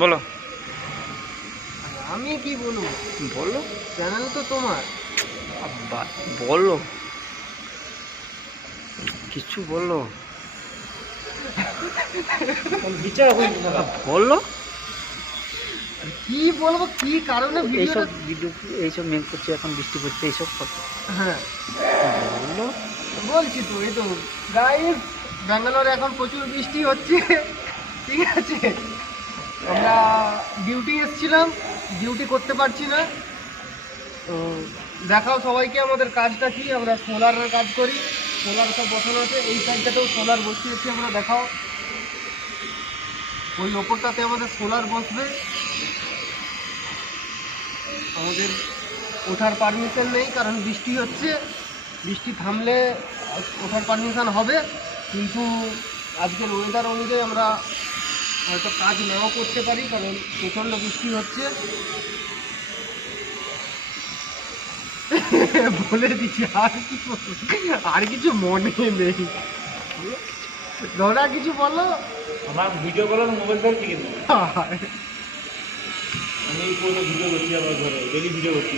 বলো। আমি কি বলব? বলো চ্যানেল তো তোমার। আব্বা বলো। কিছু বলো। বলো। কি বলব কি কারণে এইসব ভিডিও এইসব মেল করছে এখন বৃষ্টি পড়ছে এইসব কথা। হ্যাঁ। বলল বলছি তো এই তো গাইস ব্যাঙ্গালোরে এখন প্রচুর বৃষ্টি হচ্ছে। ঠিক আছে? আমরা ডিউটি এসেছিলাম ডিউটি করতে পারছি না। তো দেখাও সবাইকে আমাদের কাজটা কি, আমরা সোলারের কাজ করি সোলার সব বসানো আছে, এই সাইডটাতেও সোলার বসিয়েছি, আমরা দেখাও। ওই ওপরটাতে আমাদের সোলার বসবে। আমাদের ওঠার পারমিশন নেই, কারণ বৃষ্টি হচ্ছে। বৃষ্টি থামলে ওঠার পারমিশন হবে, কিন্তু আজকের ওয়েদার অনুযায়ী আমরা হয়তো কাজ নাও করতে পারি কারণ প্রচণ্ড বৃষ্টি হচ্ছে। বলে দিচ্ছি আর কিছু আর কিছু মনে নেই। দাদা কিছু বলো? আমার ভিডিও করার মোবাইল ধরছি কিন্তু আমি পুরো ভিডিও করছি আমার ঘরে ডেলি ভিডিও করছি।